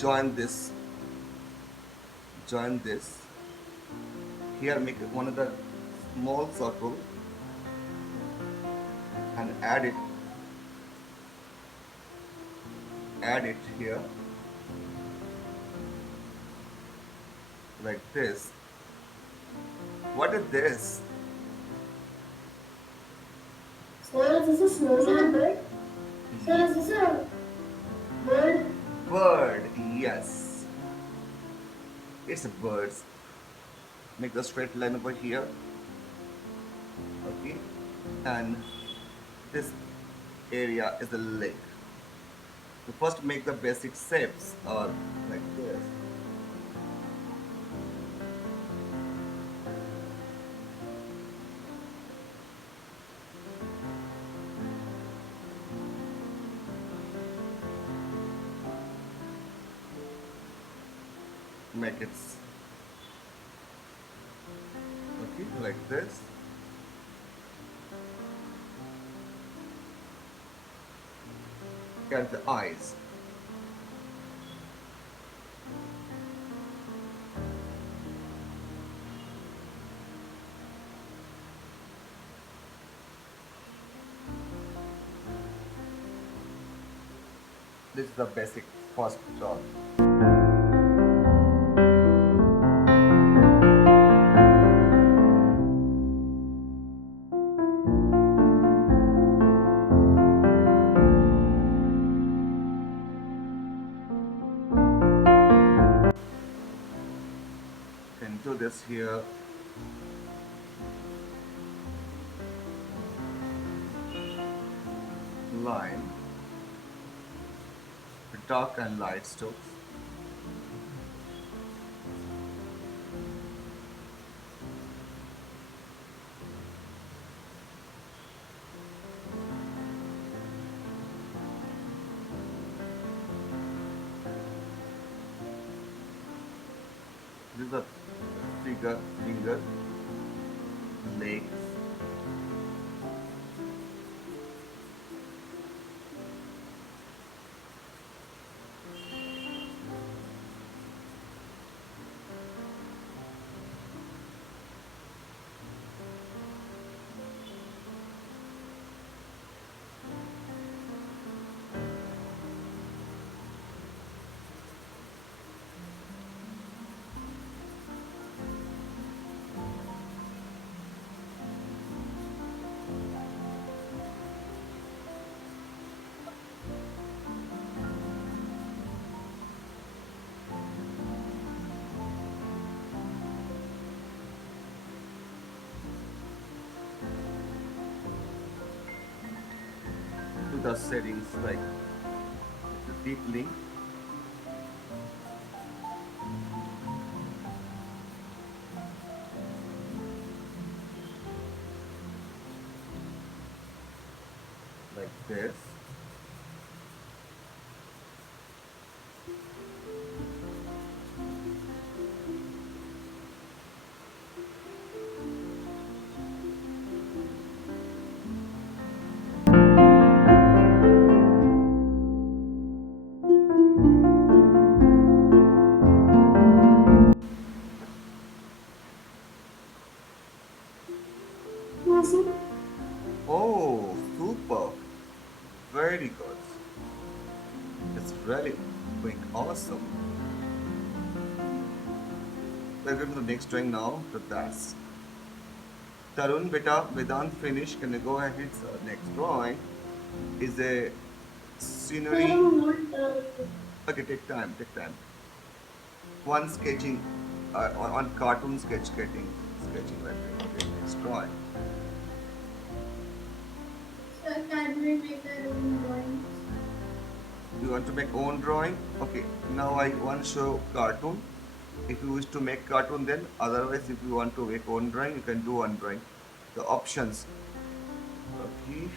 join this, join this. Here make one of the small circle and add it here like this. What is this? Sir, this is a bird. Sir, is this a bird? Bird, yes. It's a bird. Make the straight line over here. Okay. And this area is the leg. So first make the basic shapes or like this. Make it okay like this. Get the eyes. This is the basic first job. Can do this here. Line, dark and light strokes. This is a finger, legs. To the settings like the deep link. Like this. Yes, sir. Oh, super. Very good. It's really quick. Awesome. Let's go to the next drawing now. So that's Tarun beta Vedant finish. Can you go ahead? So next drawing is a Sir, I scenery. don't want. Okay, take time, take time. One sketching on cartoon sketching like that. Okay, next drawing. Sir, can we make our own drawings? You want to make own drawing? Okay, now I want to show cartoon. If you wish to make cartoon, then otherwise if you want to make own drawing, you can do one drawing. The options. Okay.